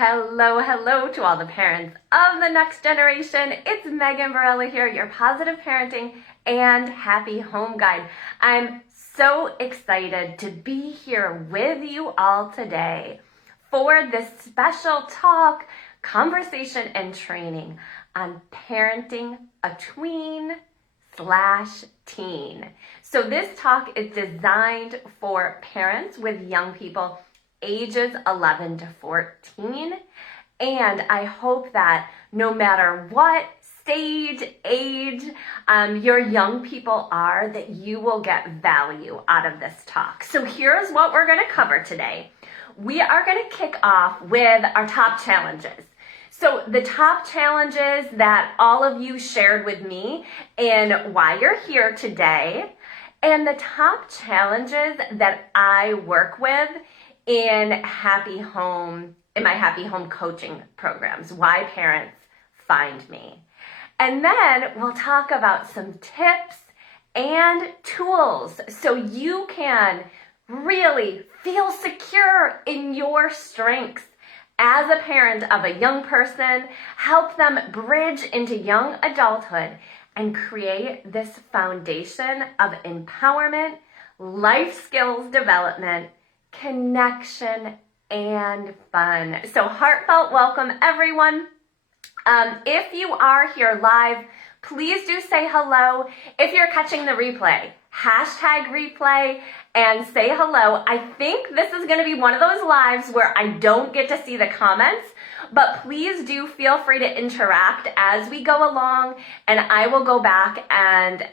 Hello, hello to all the parents of the next generation. It's Megan Varela here, your positive parenting and happy home guide. I'm so excited to be here with you all today for this special talk, conversation, and training on parenting a tween/teen. So this talk is designed for parents with young people ages 11 to 14. And I hope that no matter what stage, age your young people are, that you will get value out of this talk. So here's what we're going to cover today. We are going to kick off with our top challenges. So the top challenges that all of you shared with me and why you're here today, and the top challenges that I work with in my happy home coaching programs, why parents find me. And then we'll talk about some tips and tools so you can really feel secure in your strengths as a parent of a young person, help them bridge into young adulthood and create this foundation of empowerment, life skills development, connection, and fun. So heartfelt welcome, everyone. If you are here live, please do say hello. If you're catching the replay, #replay and say hello. I think this is going to be one of those lives where I don't get to see the comments, but please do feel free to interact as we go along, and I will go back and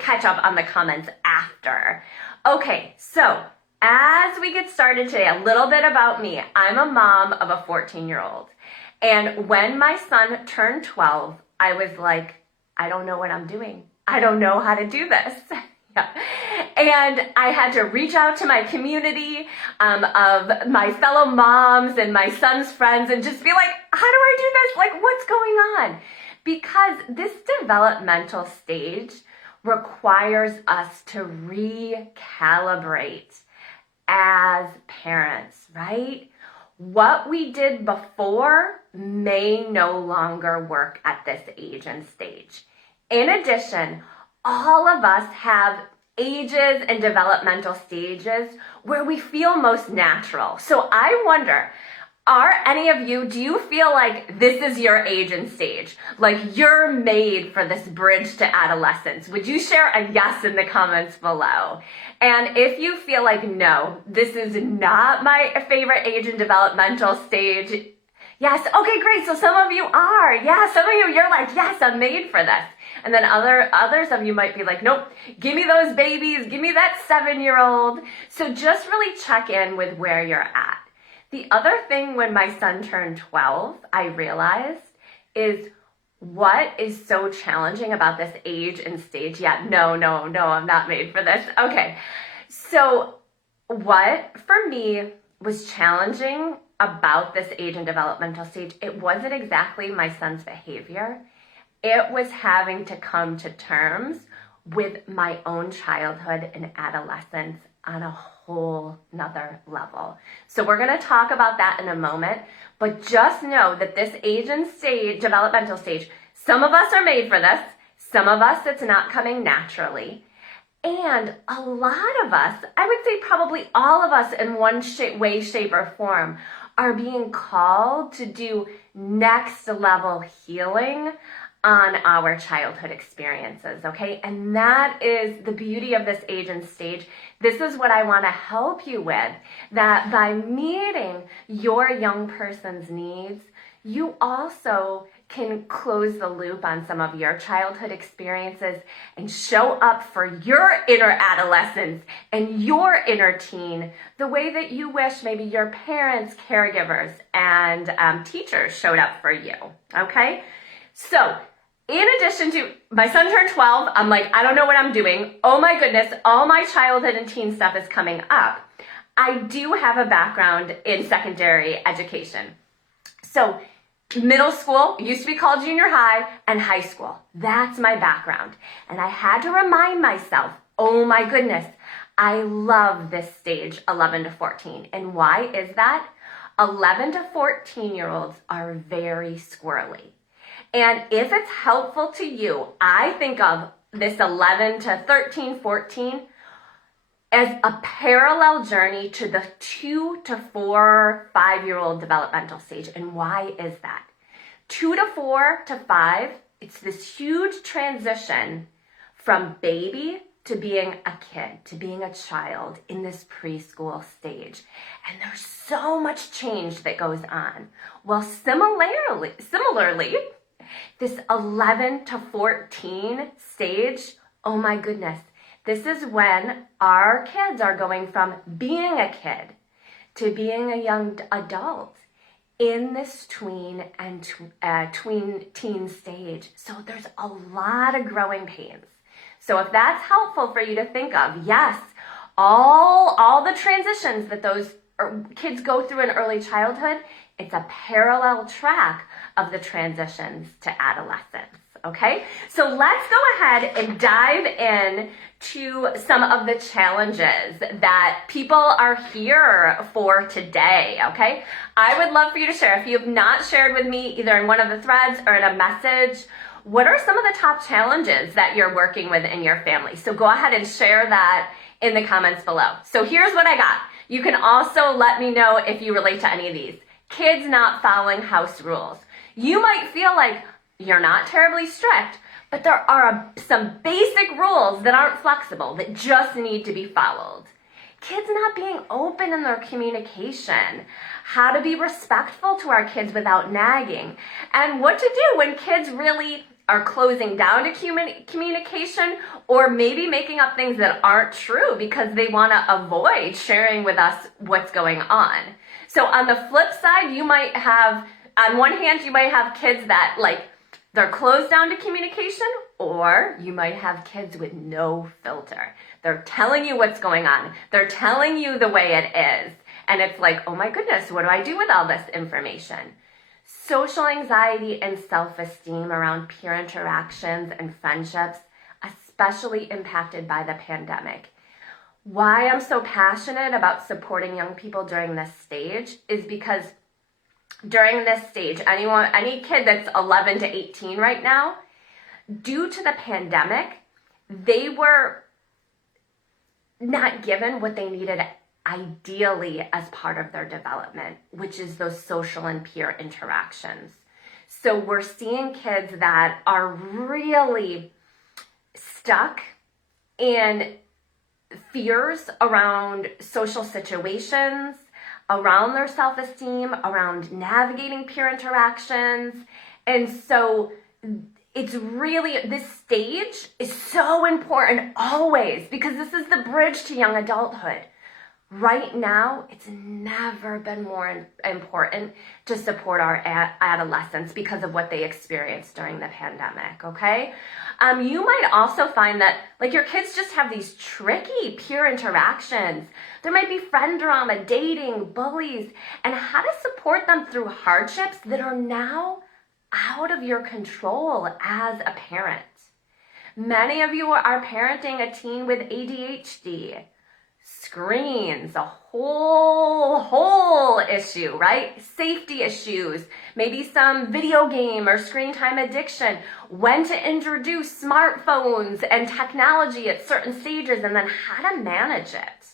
catch up on the comments after. Okay, so as we get started today, a little bit about me. I'm a mom of a 14-year-old. And when my son turned 12, I was like, I don't know what I'm doing. I don't know how to do this. Yeah. And I had to reach out to my community of my fellow moms and my son's friends and just be like, how do I do this? Like, what's going on? Because this developmental stage requires us to recalibrate as parents, right? What we did before may no longer work at this age and stage. In addition, all of us have ages and developmental stages where we feel most natural. So I wonder, do you feel like this is your age and stage? Like you're made for this bridge to adolescence? Would you share a yes in the comments below? And if you feel like, no, this is not my favorite age and developmental stage, yes, okay, great. So some of you are. Yeah, some of you're like, yes, I'm made for this. And then others of you might be like, nope, give me those babies. Give me that 7-year-old. So just really check in with where you're at. The other thing when my son turned 12, I realized is what is so challenging about this age and stage. Yeah, no, I'm not made for this. Okay, so what for me was challenging about this age and developmental stage, it wasn't exactly my son's behavior. It was having to come to terms with my own childhood and adolescence on a whole nother level. So we're going to talk about that in a moment, but just know that this age and stage, developmental stage, some of us are made for this, some of us it's not coming naturally, and a lot of us, I would say probably all of us in one way, shape, or form, are being called to do next level healing on our childhood experiences, okay? And that is the beauty of this age and stage. This is what I want to help you with, that by meeting your young person's needs, you also can close the loop on some of your childhood experiences and show up for your inner adolescence and your inner teen the way that you wish maybe your parents, caregivers, and teachers showed up for you, okay? So, in addition to, my son turned 12, I'm like, I don't know what I'm doing. Oh my goodness, all my childhood and teen stuff is coming up. I do have a background in secondary education. So middle school, used to be called junior high, and high school. That's my background. And I had to remind myself, oh my goodness, I love this stage 11 to 14. And why is that? 11 to 14-year-olds are very squirrely. And if it's helpful to you, I think of this 11 to 13, 14 as a parallel journey to the 2 to 4, 5-year-old developmental stage. And why is that? 2 to 4 to 5, it's this huge transition from baby to being a kid, to being a child in this preschool stage. And there's so much change that goes on. Well, similarly, this 11 to 14 stage, oh my goodness, this is when our kids are going from being a kid to being a young adult in this tween and tween teen stage. So there's a lot of growing pains. So if that's helpful for you to think of, yes, all the transitions that those kids go through in early childhood, it's a parallel track of the transitions to adolescence, okay? So let's go ahead and dive in to some of the challenges that people are here for today, okay? I would love for you to share. If you have not shared with me either in one of the threads or in a message, what are some of the top challenges that you're working with in your family? So go ahead and share that in the comments below. So here's what I got. You can also let me know if you relate to any of these. Kids not following house rules. You might feel like you're not terribly strict, but there are some basic rules that aren't flexible, that just need to be followed. Kids not being open in their communication, how to be respectful to our kids without nagging, and what to do when kids really are closing down to communication or maybe making up things that aren't true because they want to avoid sharing with us what's going on. So on the flip side, you might have, on one hand, you might have kids that they're closed down to communication, or you might have kids with no filter. They're telling you what's going on. They're telling you the way it is. And it's like, oh my goodness, what do I do with all this information? Social anxiety and self-esteem around peer interactions and friendships, especially impacted by the pandemic. Why I'm so passionate about supporting young people during this stage is because during this stage, any kid that's 11 to 18 right now, due to the pandemic, they were not given what they needed ideally as part of their development, which is those social and peer interactions. So we're seeing kids that are really stuck in fears around social situations, around their self-esteem, around navigating peer interactions. And so it's really, this stage is so important always because this is the bridge to young adulthood. Right now, it's never been more important to support our adolescents because of what they experienced during the pandemic, okay? You might also find that your kids just have these tricky peer interactions. There might be friend drama, dating, bullies, and how to support them through hardships that are now out of your control as a parent. Many of you are parenting a teen with ADHD. Screens, a whole issue, right? Safety issues, maybe some video game or screen time addiction, when to introduce smartphones and technology at certain stages, and then how to manage it.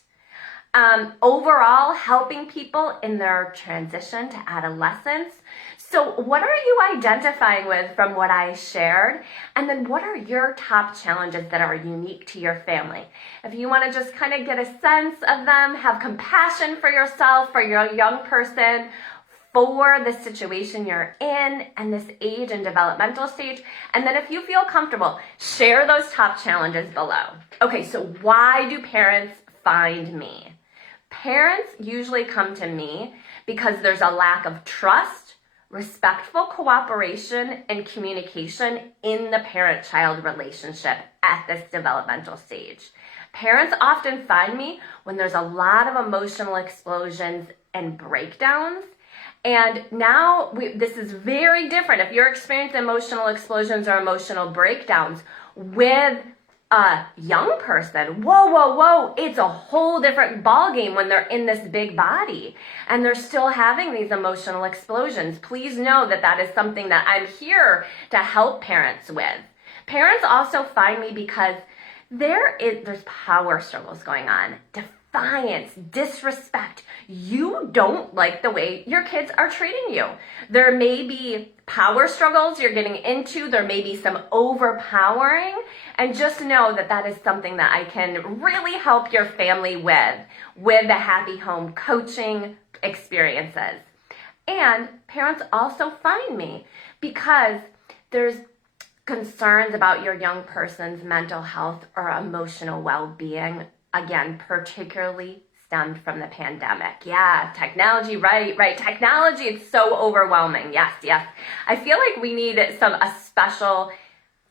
Overall, helping people in their transition to adolescence. So what are you identifying with from what I shared? And then what are your top challenges that are unique to your family? If you want to just kind of get a sense of them, have compassion for yourself, for your young person, for the situation you're in and this age and developmental stage. And then if you feel comfortable, share those top challenges below. Okay, so why do parents find me? Parents usually come to me because there's a lack of trust, respectful cooperation, and communication in the parent-child relationship at this developmental stage. Parents often find me when there's a lot of emotional explosions and breakdowns. And now this is very different. If you're experiencing emotional explosions or emotional breakdowns with A young person, whoa, it's a whole different ballgame when they're in this big body and they're still having these emotional explosions. Please know that that is something that I'm here to help parents with. Parents also find me because there's power struggles going on. Defiance, disrespect. You don't like the way your kids are treating you. There may be power struggles you're getting into. There may be some overpowering. And just know that that is something that I can really help your family with the Happy Home coaching experiences. And parents also find me because there's concerns about your young person's mental health or emotional well-being, again, particularly stemmed from the pandemic. Yeah, technology, right. Technology, it's so overwhelming. Yes. I feel like we need a special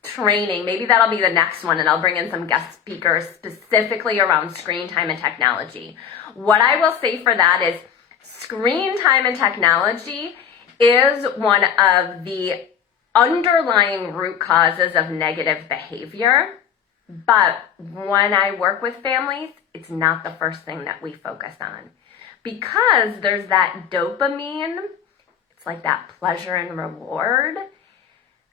training. Maybe that'll be the next one, and I'll bring in some guest speakers specifically around screen time and technology. What I will say for that is screen time and technology is one of the underlying root causes of negative behavior. But when I work with families, it's not the first thing that we focus on because there's that dopamine. It's like that pleasure and reward,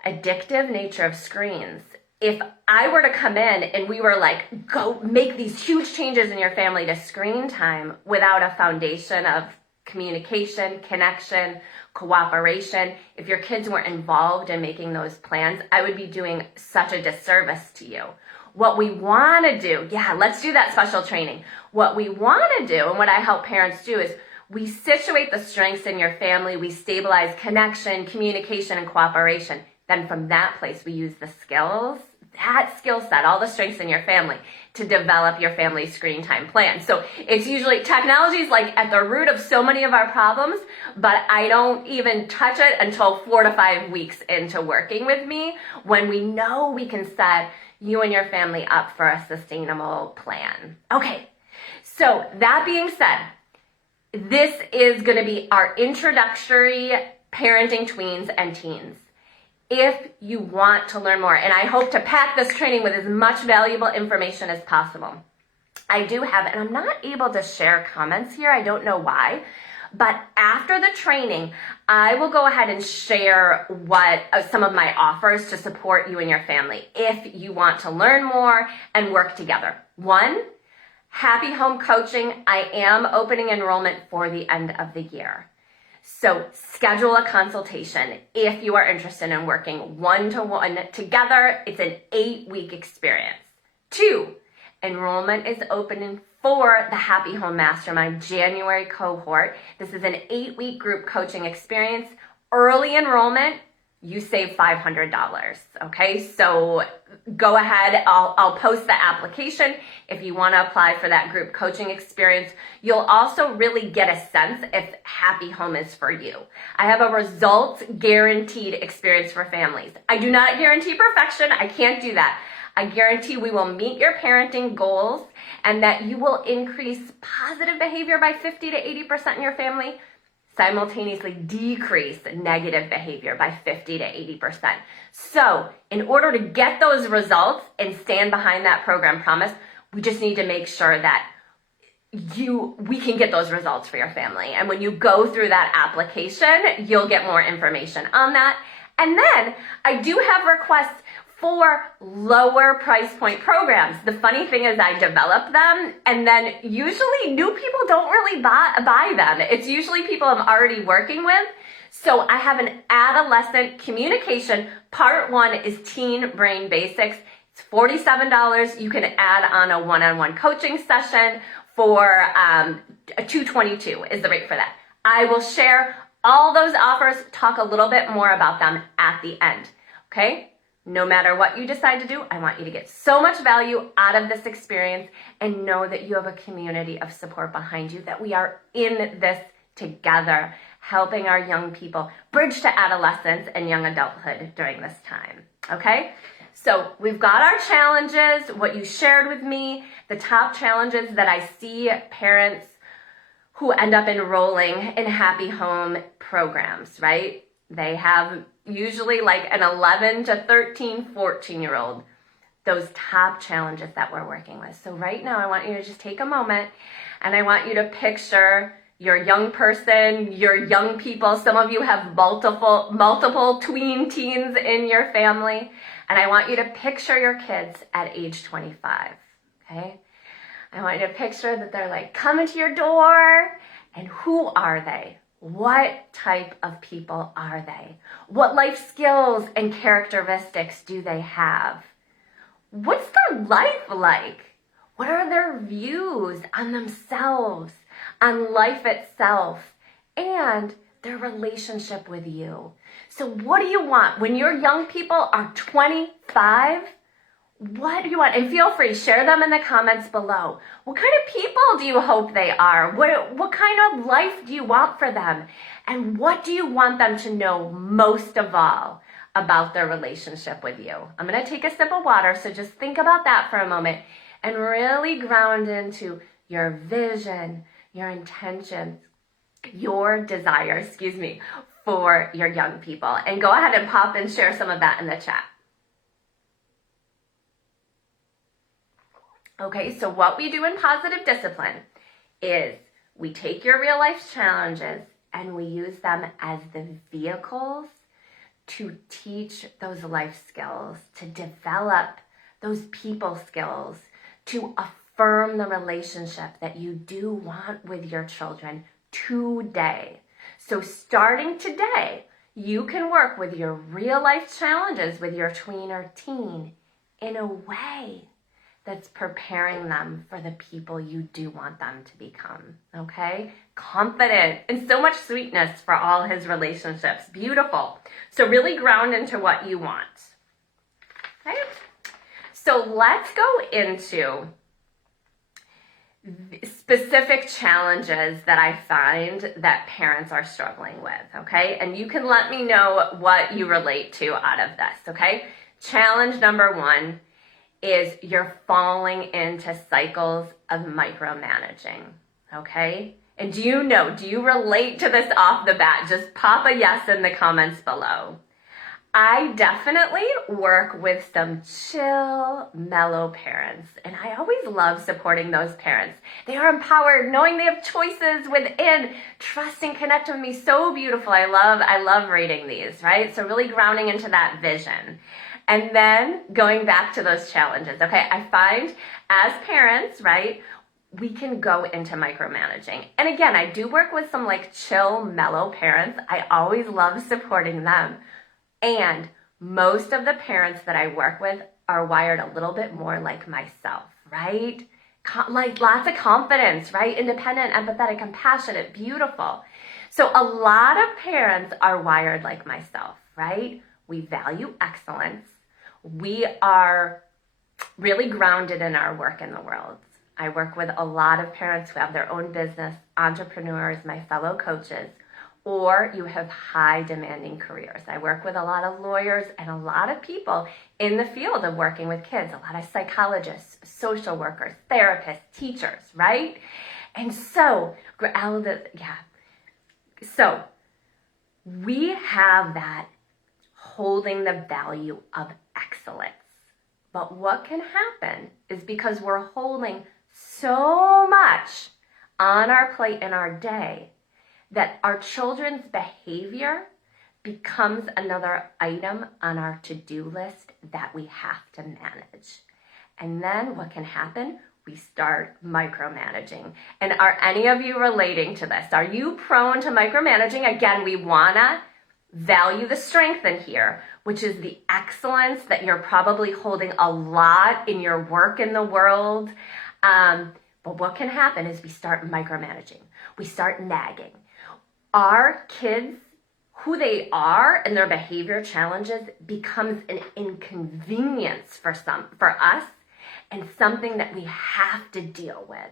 addictive nature of screens. If I were to come in and we were like, go make these huge changes in your family to screen time without a foundation of communication, connection, cooperation, if your kids weren't involved in making those plans, I would be doing such a disservice to you. What we want to do, let's do that special training. What we want to do and what I help parents do is we situate the strengths in your family, we stabilize connection, communication, and cooperation. Then from that place, we use the skills, that skill set, all the strengths in your family to develop your family screen time plan. So it's usually, technology is like at the root of so many of our problems, but I don't even touch it until 4 to 5 weeks into working with me when we know we can set you and your family up for a sustainable plan. Okay, so that being said, this is going to be our introductory parenting tweens and teens. If you want to learn more, and I hope to pack this training with as much valuable information as possible, I do have, and I'm not able to share comments here, I don't know why, but after the training, I will go ahead and share what some of my offers to support you and your family if you want to learn more and work together. 1, Happy Home Coaching. I am opening enrollment for the end of the year. So schedule a consultation if you are interested in working one-to-one together. It's an 8-week experience. 2, enrollment is opening for the Happy Home Mastermind January cohort. This is an 8-week group coaching experience. Early enrollment, you save $500. Okay, so go ahead. I'll post the application if you want to apply for that group coaching experience. You'll also really get a sense if Happy Home is for you. I have a results guaranteed experience for families. I do not guarantee perfection. I can't do that. I guarantee we will meet your parenting goals and that you will increase positive behavior by 50 to 80% in your family, simultaneously decrease negative behavior by 50 to 80%. So in order to get those results and stand behind that program promise, we just need to make sure that we can get those results for your family. And when you go through that application, you'll get more information on that. And then I do have requests for lower price point programs. The funny thing is I develop them and then usually new people don't really buy them. It's usually people I'm already working with. So I have an adolescent communication. Part 1 is Teen Brain Basics. It's $47. You can add on a one-on-one coaching session for $222 is the rate for that. I will share all those offers, talk a little bit more about them at the end, okay? No matter what you decide to do, I want you to get so much value out of this experience and know that you have a community of support behind you, that we are in this together, helping our young people bridge to adolescence and young adulthood during this time, okay? So we've got our challenges, what you shared with me, the top challenges that I see parents who end up enrolling in Happy Home programs, right? They have usually like an 11 to 13, 14-year-old. those top challenges that we're working with. So right now, I want you to just take a moment and I want you to picture your young person, your young people. Some of you have multiple tween teens in your family. And I want you to picture your kids at age 25, okay? I want you to picture that they're like coming to your door, and who are they? What type of people are they? What life skills and characteristics do they have? What's their life like? What are their views on themselves, on life itself, and their relationship with you? So what do you want? When your young people are 25, what do you want? And feel free, share them in the comments below. What kind of people do you hope they are? What kind of life do you want for them? And what do you want them to know most of all about their relationship with you? I'm going to take a sip of water, so just think about that for a moment and really ground into your vision, your intentions, your desire, for your young people. And go ahead and pop and share some of that in the chat. Okay, so what we do in positive discipline is we take your real life challenges and we use them as the vehicles to teach those life skills, to develop those people skills, to affirm the relationship that you do want with your children today. So starting today, you can work with your real life challenges with your tween or teen in a way that's preparing them for the people you do want them to become, okay? Confident and so much sweetness for all his relationships. Beautiful. So really ground into what you want, okay? So let's go into specific challenges that I find that parents are struggling with, okay? And you can let me know what you relate to out of this, okay? Challenge number one is you're falling into cycles of micromanaging, okay? And do you relate to this off the bat? Just pop a yes in the comments below. I definitely work with some chill, mellow parents, and I always love supporting those parents. They are empowered, knowing they have choices within, trust and connect with me. So beautiful. I love reading these, right? So really grounding into that vision. And then going back to those challenges, okay? I find as parents, right, we can go into micromanaging. And again, I do work with some like chill, mellow parents. I always love supporting them. And most of the parents that I work with are wired a little bit more like myself, right? Like lots of confidence, right? Independent, empathetic, compassionate, beautiful. So a lot of parents are wired like myself, right? We value excellence. We are really grounded in our work in the world. I work with a lot of parents who have their own business, entrepreneurs, my fellow coaches, or you have high demanding careers. I work with a lot of lawyers and a lot of people in the field of working with kids, a lot of psychologists, social workers, therapists, teachers, right? And so, so we have that holding the value of excellence. But what can happen is because we're holding so much on our plate in our day that our children's behavior becomes another item on our to-do list that we have to manage. And then what can happen? We start micromanaging. And are any of you relating to this? Are you prone to micromanaging? Again, we wanna value the strength in here, which is the excellence that you're probably holding a lot in your work in the world. But what can happen is we start micromanaging. We start nagging. Our kids, who they are and their behavior challenges becomes an inconvenience for us and something that we have to deal with.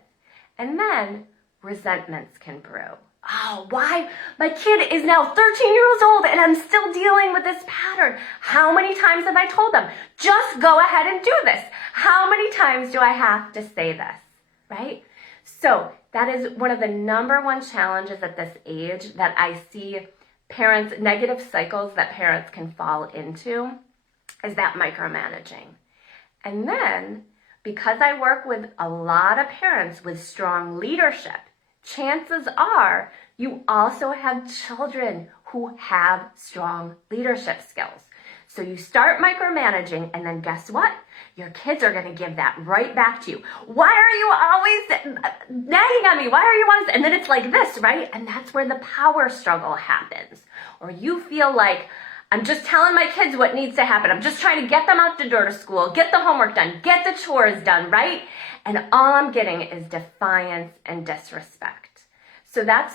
And then resentments can brew. Oh, why? My kid is now 13 years old and I'm still dealing with this pattern. How many times have I told them, just go ahead and do this? How many times do I have to say this, right? So that is one of the number one challenges at this age that I see parents, negative cycles that parents can fall into is that micromanaging. And then, because I work with a lot of parents with strong leadership, chances are you also have children who have strong leadership skills. So you start micromanaging, and then guess what? Your kids are going to give that right back to you. Why are you always nagging on me? Why are you always? And then it's like this, right? And that's where the power struggle happens. Or you feel like, I'm just telling my kids what needs to happen. I'm just trying to get them out the door to school, get the homework done, get the chores done, right? And all I'm getting is defiance and disrespect. So that's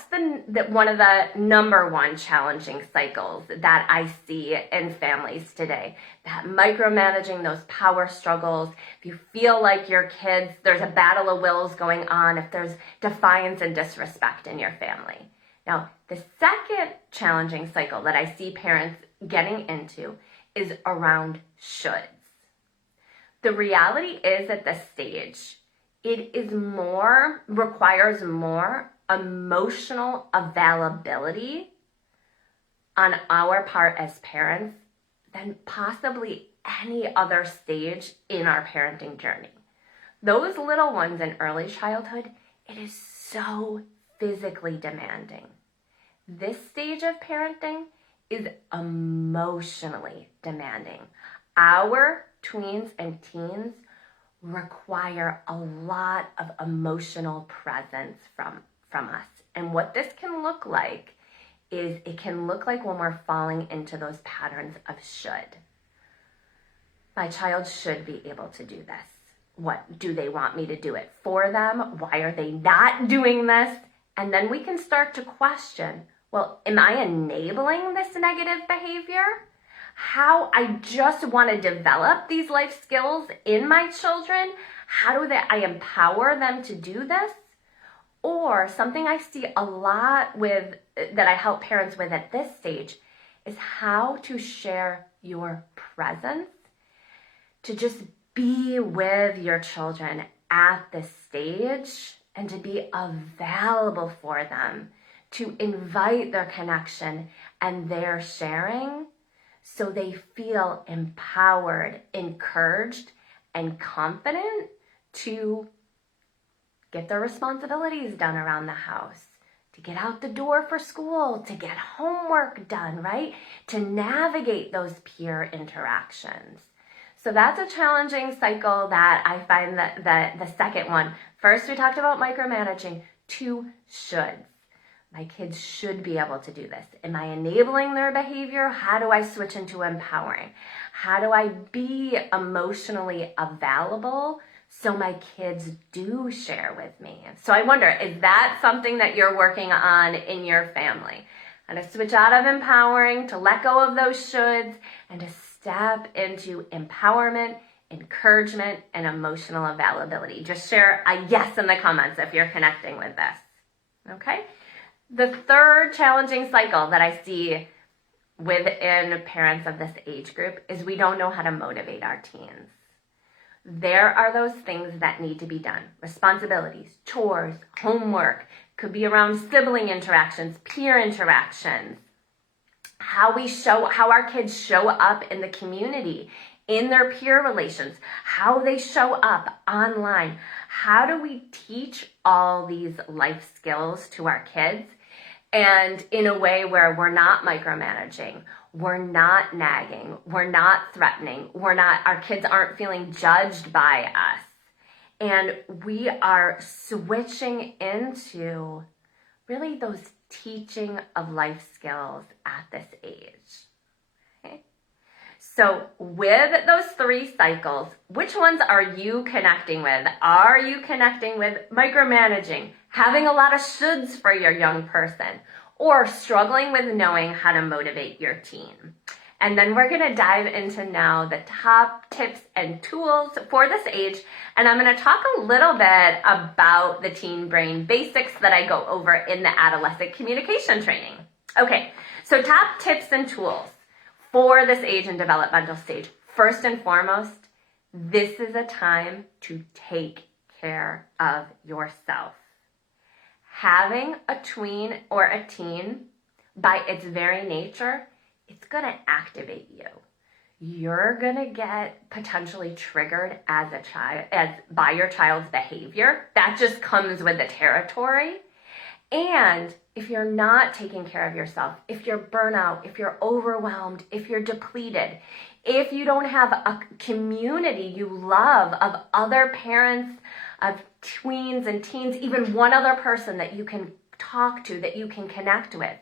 one of the number one challenging cycles that I see in families today. That micromanaging, those power struggles. If you feel like your kids, there's a battle of wills going on, if there's defiance and disrespect in your family. Now, the second challenging cycle that I see parents getting into is around shoulds. The reality is at this stage, it requires more emotional availability on our part as parents than possibly any other stage in our parenting journey. Those little ones in early childhood, it is so physically demanding. This stage of parenting is emotionally demanding. Our tweens and teens require a lot of emotional presence from us. And what this can look like is it can look like when we're falling into those patterns of should. My child should be able to do this. What do they want me to do it for them? Why are they not doing this? And then we can start to question, well, am I enabling this negative behavior? How I just want to develop these life skills in my children? How do I empower them to do this? Or something I see a lot with that I help parents with at this stage is how to share your presence, to just be with your children at this stage and to be available for them, to invite their connection and their sharing so they feel empowered, encouraged, and confident to get their responsibilities done around the house, to get out the door for school, to get homework done, right? To navigate those peer interactions. So that's a challenging cycle that I find that the second one. First, we talked about micromanaging. 2, shoulds. My kids should be able to do this. Am I enabling their behavior? How do I switch into empowering? How do I be emotionally available so my kids do share with me? So I wonder, is that something that you're working on in your family? And to switch out of empowering, to let go of those shoulds, and to step into empowerment, encouragement, and emotional availability. Just share a yes in the comments if you're connecting with this. Okay? The third challenging cycle that I see within parents of this age group is we don't know how to motivate our teens. There are those things that need to be done. Responsibilities, chores, homework, could be around sibling interactions, peer interactions, how our kids show up in the community, in their peer relations, how they show up online. How do we teach all these life skills to our kids? And in a way where we're not micromanaging, we're not nagging, we're not threatening, our kids aren't feeling judged by us. And we are switching into really those teaching of life skills at this age. Okay? So with those 3 cycles, which ones are you connecting with? Are you connecting with micromanaging, having a lot of shoulds for your young person, or struggling with knowing how to motivate your teen? And then we're going to dive into now the top tips and tools for this age. And I'm going to talk a little bit about the teen brain basics that I go over in the adolescent communication training. Okay, so top tips and tools for this age and developmental stage. First and foremost, this is a time to take care of yourself. Having a tween or a teen, by its very nature, it's going to activate you. you're gonna get potentially triggered as a child, by your child's behavior. That just comes with the territory. And if you're not taking care of yourself, if you're burnout, if you're overwhelmed, if you're depleted, if you don't have a community you love of other parents, of tweens and teens, even one other person that you can talk to, that you can connect with,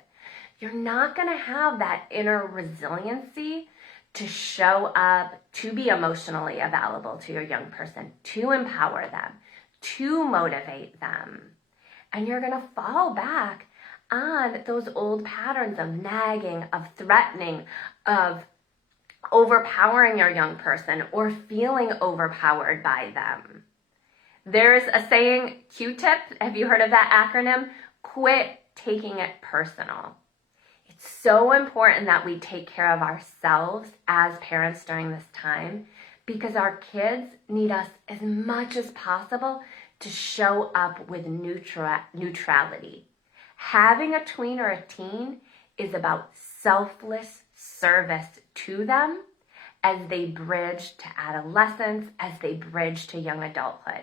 you're not going to have that inner resiliency to show up, to be emotionally available to your young person, to empower them, to motivate them. And you're going to fall back on those old patterns of nagging, of threatening, of overpowering your young person or feeling overpowered by them. There's a saying, Q-tip, have you heard of that acronym? Quit taking it personal. It's so important that we take care of ourselves as parents during this time because our kids need us as much as possible to show up with neutrality. Having a tween or a teen is about selfless service to them as they bridge to adolescence, as they bridge to young adulthood.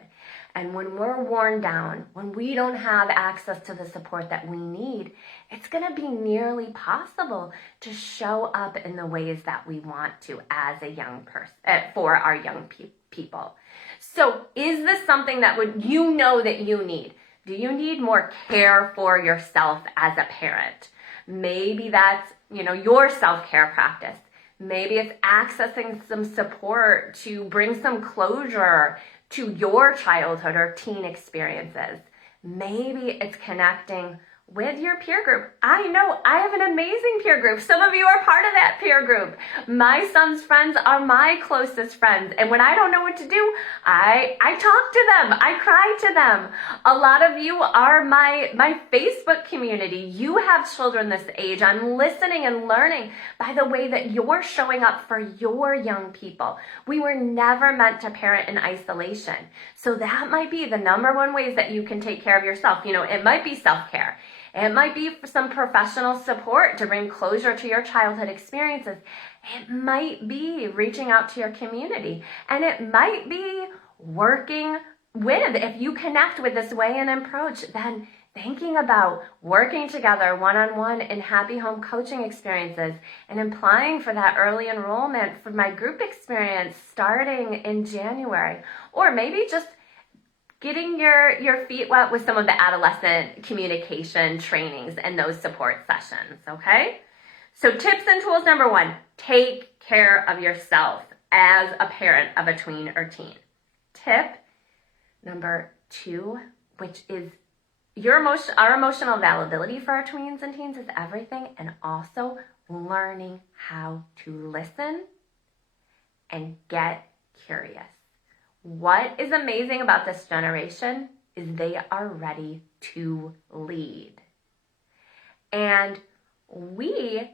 And when we're worn down, when we don't have access to the support that we need, it's going to be nearly possible to show up in the ways that we want to as a young person, for our young people. So is this something that you know that you need? Do you need more care for yourself as a parent? Maybe that's, your self-care practice. Maybe it's accessing some support to bring some closure to your childhood or teen experiences. Maybe it's connecting with your peer group. I know I have an amazing peer group. Some of you are part of that peer group. My son's friends are my closest friends. And when I don't know what to do, I talk to them. I cry to them. A lot of you are my Facebook community. You have children this age. I'm listening and learning by the way that you're showing up for your young people. We were never meant to parent in isolation. So that might be the number one ways that you can take care of yourself. It might be self-care. It might be some professional support to bring closure to your childhood experiences. It might be reaching out to your community. And it might be working with, if you connect with this way and approach, then thinking about working together one-on-one in happy home coaching experiences and applying for that early enrollment for my group experience starting in January. Or maybe just getting your feet wet with some of the adolescent communication trainings and those support sessions, okay? So tips and tools number 1, take care of yourself as a parent of a tween or teen. Tip number 2, which is our emotional availability for our tweens and teens is everything, and also learning how to listen and get curious. What is amazing about this generation is they are ready to lead. And we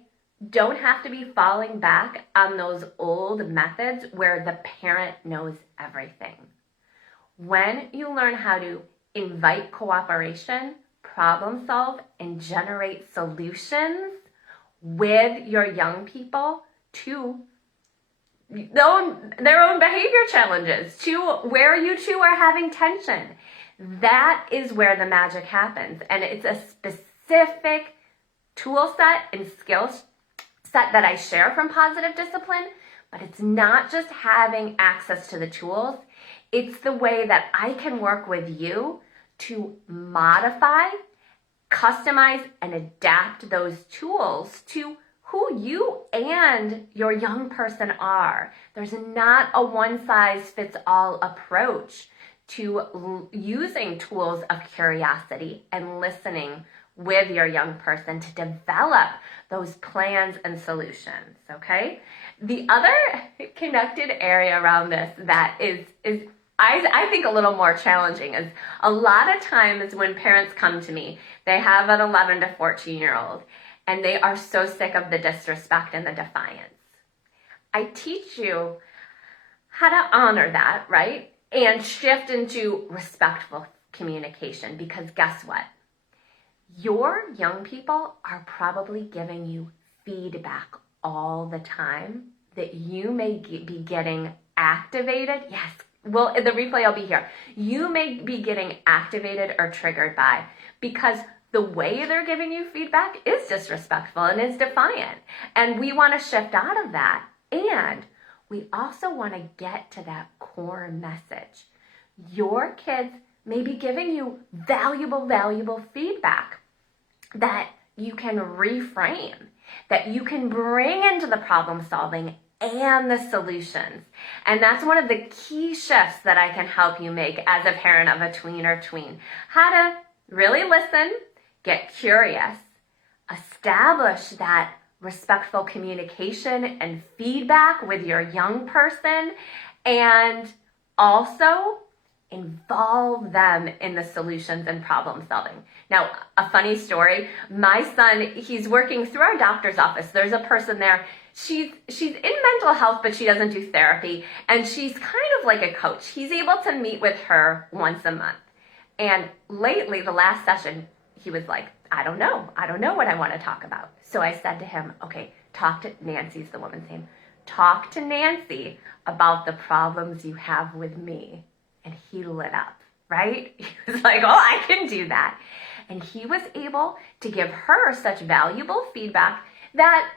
don't have to be falling back on those old methods where the parent knows everything. When you learn how to invite cooperation, problem solve, and generate solutions with your young people to their own behavior challenges, to where you two are having tension. That is where the magic happens. And it's a specific tool set and skill set that I share from Positive Discipline, but it's not just having access to the tools. It's the way that I can work with you to modify, customize, and adapt those tools to who you and your young person are. There's not a one-size-fits-all approach to using tools of curiosity and listening with your young person to develop those plans and solutions, okay? The other connected area around this that is I think a little more challenging is a lot of times when parents come to me, they have an 11 to 14-year-old, and they are so sick of the disrespect and the defiance. I teach you how to honor that, right? And shift into respectful communication, because guess what? Your young people are probably giving you feedback all the time that you may be getting activated. Yes, well, the replay will be here. You may be getting activated or triggered by, because the way they're giving you feedback is disrespectful and is defiant. And we want to shift out of that. And we also want to get to that core message. Your kids may be giving you valuable feedback that you can reframe, that you can bring into the problem solving and the solutions. And that's one of the key shifts that I can help you make as a parent of a tween or tween. How to really listen, get curious, establish that respectful communication and feedback with your young person, and also involve them in the solutions and problem solving. Now, a funny story, my son, he's working through our doctor's office. There's a person there. She's in mental health, but she doesn't do therapy. And she's kind of like a coach. He's able to meet with her once a month. And lately, the last session, he was like, I don't know what I want to talk about. So I said to him, okay, talk to Nancy's the woman's name. Talk to Nancy about the problems you have with me. And he lit up, right? He was like, oh, I can do that. And he was able to give her such valuable feedback that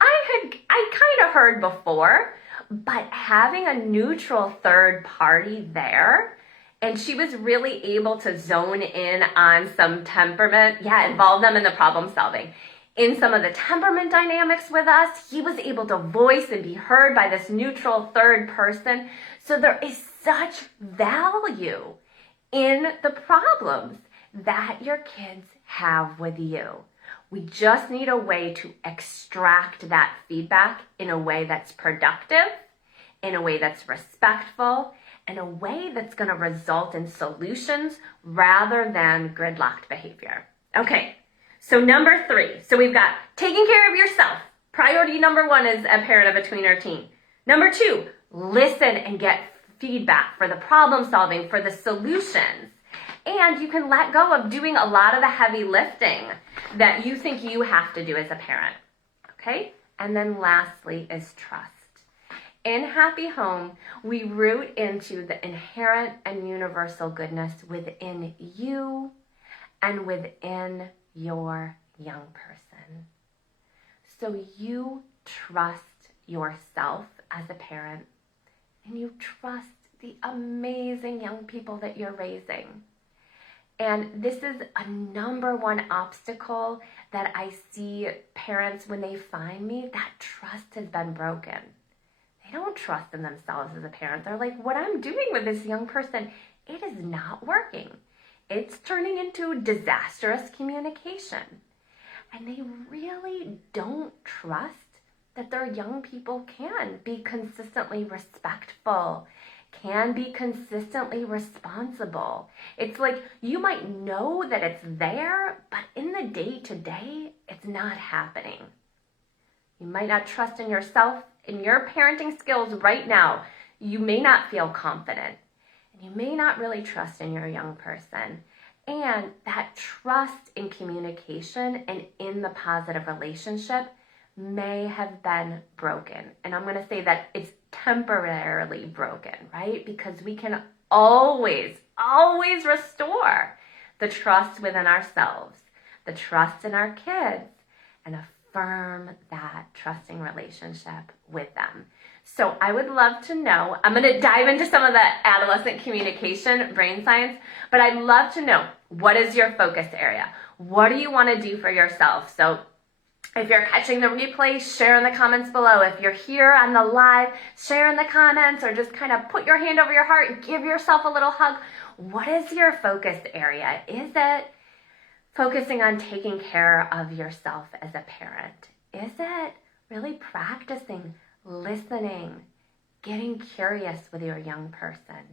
I kind of heard before, but having a neutral third party there, and she was really able to zone in on some temperament, involve them in the problem solving. In some of the temperament dynamics with us, he was able to voice and be heard by this neutral third person. So there is such value in the problems that your kids have with you. We just need a way to extract that feedback in a way that's productive, in a way that's respectful, in a way that's going to result in solutions rather than gridlocked behavior. Okay, so number 3. So we've got taking care of yourself. Priority number 1 is a parent of a tween or teen. Number 2, listen and get feedback for the problem solving, for the solutions. And you can let go of doing a lot of the heavy lifting that you think you have to do as a parent. Okay? And then lastly is trust. In Happy Home, we root into the inherent and universal goodness within you and within your young person. So you trust yourself as a parent, and you trust the amazing young people that you're raising. And this is a number 1 obstacle that I see parents when they find me, that trust has been broken. They don't trust in themselves as a parent. They're like, what I'm doing with this young person, it is not working. It's turning into disastrous communication. And they really don't trust that their young people can be consistently respectful, can be consistently responsible. It's like you might know that it's there, but in the day-to-day, it's not happening. You might not trust in yourself, in your parenting skills right now. You may not feel confident, and you may not really trust in your young person. And that trust in communication and in the positive relationship may have been broken. And I'm going to say that it's temporarily broken, right? Because we can always restore the trust within ourselves, the trust in our kids, and affirm that trusting relationship with them. So I would love to know, I'm going to dive into some of the adolescent communication, brain science, but I'd love to know, what is your focus area? What do you want to do for yourself? So if you're catching the replay, share in the comments below. If you're here on the live, share in the comments, or just kind of put your hand over your heart and give yourself a little hug. What is your focus area? Is it focusing on taking care of yourself as a parent? Is it really practicing listening, getting curious with your young person?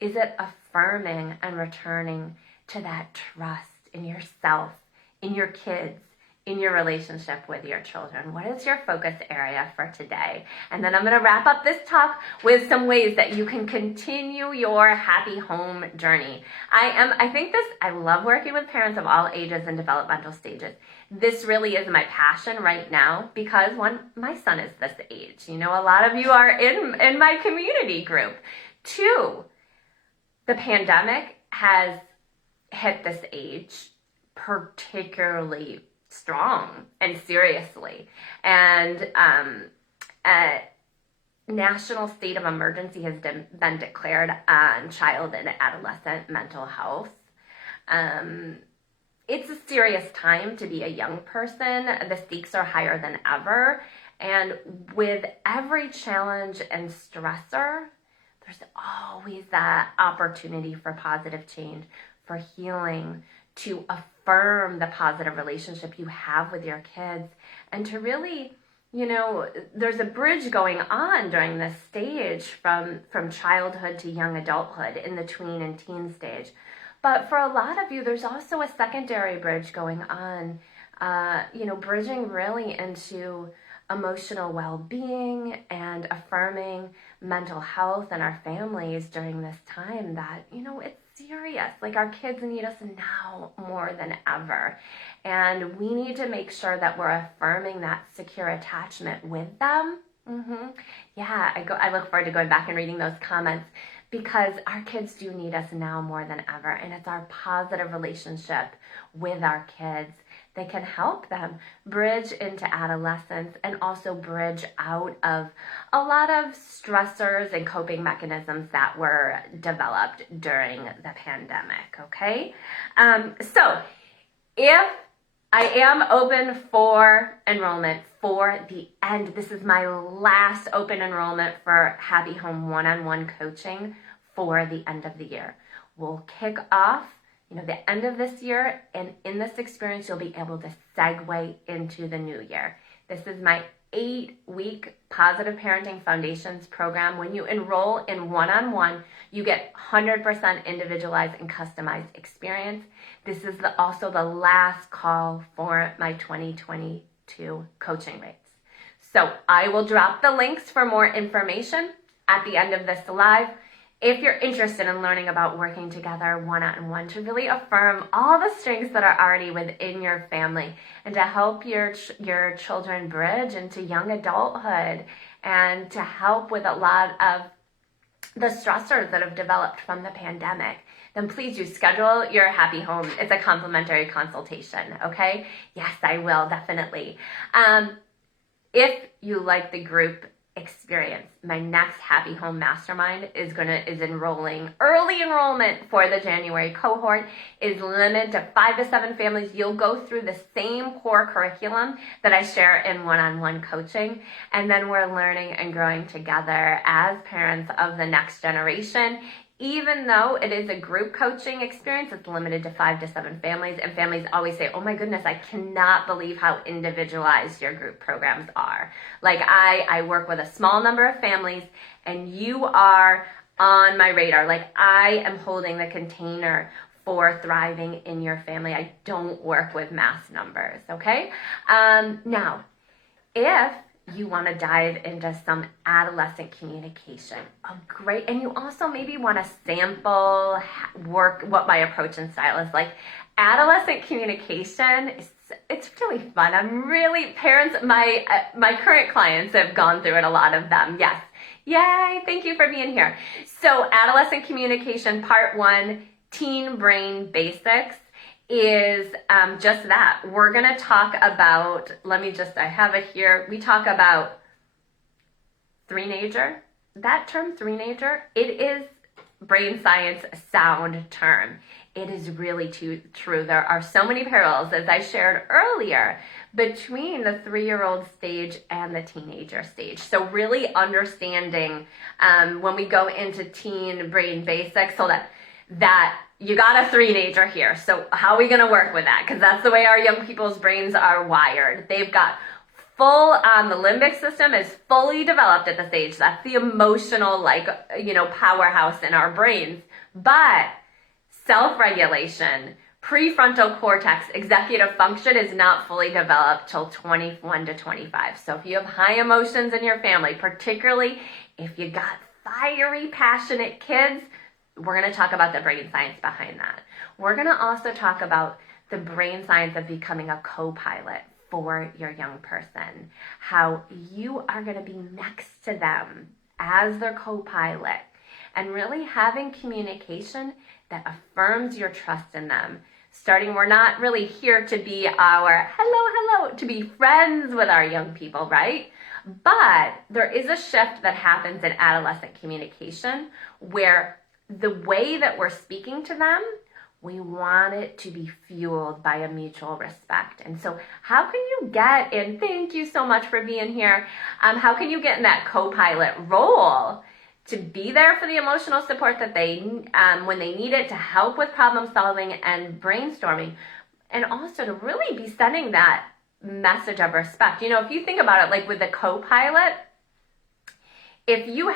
Is it affirming and returning to that trust in yourself, in your kids, in your relationship with your children? What is your focus area for today? And then I'm going to wrap up this talk with some ways that you can continue your happy home journey. I love working with parents of all ages and developmental stages. This really is my passion right now because one, my son is this age. You know, a lot of you are in my community group. Two, the pandemic has hit this age particularly strong and seriously. And a national state of emergency has been declared on child and adolescent mental health. It's a serious time to be a young person. The stakes are higher than ever. And with every challenge and stressor, there's always that opportunity for positive change, for healing, to affirm the positive relationship you have with your kids, and to really, you know, there's a bridge going on during this stage from childhood to young adulthood in the tween and teen stage. But for a lot of you, there's also a secondary bridge going on, bridging really into emotional well-being and affirming mental health in our families during this time that, you know, it's serious. Like, our kids need us now more than ever. And we need to make sure that we're affirming that secure attachment with them. Yeah, I look forward to going back and reading those comments, because our kids do need us now more than ever. And it's our positive relationship with our kids that can help them bridge into adolescence and also bridge out of a lot of stressors and coping mechanisms that were developed during the pandemic, okay? So if I am open for enrollment for the end, this is my last open enrollment for Happy Home one-on-one coaching for the end of the year. We'll kick off the end of this year, and in this experience, you'll be able to segue into the new year. This is my 8-week Positive Parenting Foundations program. When you enroll in one-on-one, you get 100% individualized and customized experience. This is also the last call for my 2022 coaching rates. So I will drop the links for more information at the end of this live. If you're interested in learning about working together one-on-one to really affirm all the strengths that are already within your family and to help your children bridge into young adulthood and to help with a lot of the stressors that have developed from the pandemic, then please do schedule your Happy Home. It's a complimentary consultation, okay? Yes, I will, definitely. If you like the group experience, my next Happy Home Mastermind is enrolling. Early enrollment for the January cohort is limited to 5 to 7 families. You'll go through the same core curriculum that I share in one-on-one coaching, and then we're learning and growing together as parents of the next generation. Even though it is a group coaching experience, it's limited to 5 to 7 families, and families always say, oh my goodness, I cannot believe how individualized your group programs are. Like, I work with a small number of families, and you are on my radar. Like, I am holding the container for thriving in your family. I don't work with mass numbers, okay? Now, if you want to dive into some adolescent communication, and you also maybe want to sample work what my approach and style is like. Adolescent communication, it's really fun. Parents, my current clients have gone through it, a lot of them. Yes. Yay, thank you for being here. So adolescent communication, part 1, teen brain basics, is just that. We're going to talk about, I have it here. We talk about three-nager. That term, three-nager, it is brain science sound term. It is really true. There are so many parallels, as I shared earlier, between the 3-year-old stage and the teenager stage. So really understanding when we go into teen brain basics, so that you got a 3-nager here. So how are we going to work with that? Because that's the way our young people's brains are wired. They've got the limbic system is fully developed at this age. That's the emotional, powerhouse in our brains. But self-regulation, Prefrontal cortex executive function is not fully developed till 21 to 25. So if you have high emotions in your family, particularly if you got fiery, passionate kids, we're going to talk about the brain science behind that. We're going to also talk about the brain science of becoming a co-pilot for your young person, how you are going to be next to them as their co-pilot, and really having communication that affirms your trust in them. We're not really here to be to be friends with our young people, right? But there is a shift that happens in adolescent communication where the way that we're speaking to them, we want it to be fueled by a mutual respect. And so how can you get in, thank you so much for being here, how can you get in that co-pilot role to be there for the emotional support that they, when they need it, to help with problem solving and brainstorming, and also to really be sending that message of respect. You know, if you think about it, like with the co-pilot, if you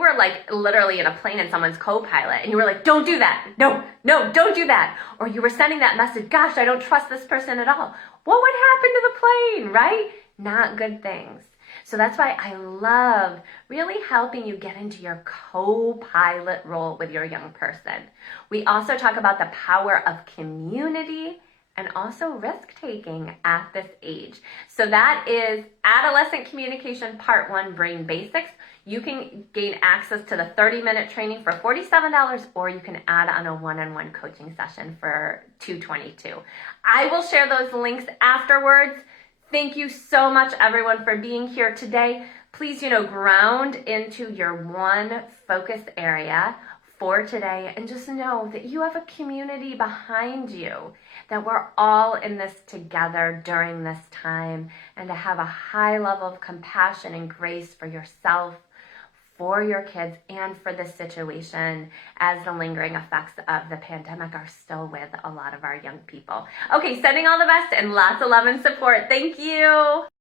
were like literally in a plane and someone's co-pilot and you were like, don't do that, no, don't do that, or you were sending that message, gosh, I don't trust this person at all, what would happen to the plane, right? Not good things. So that's why I love really helping you get into your co-pilot role with your young person. We also talk about the power of community and also risk-taking at this age. So that is Adolescent Communication Part 1, Brain Basics. You can gain access to the 30-minute training for $47, or you can add on a one-on-one coaching session for $222. I will share those links afterwards. Thank you so much, everyone, for being here today. Please, ground into your one focus area for today, and just know that you have a community behind you, that we're all in this together during this time, and to have a high level of compassion and grace for yourself, for your kids, and for this situation as the lingering effects of the pandemic are still with a lot of our young people. Okay, sending all the best and lots of love and support. Thank you.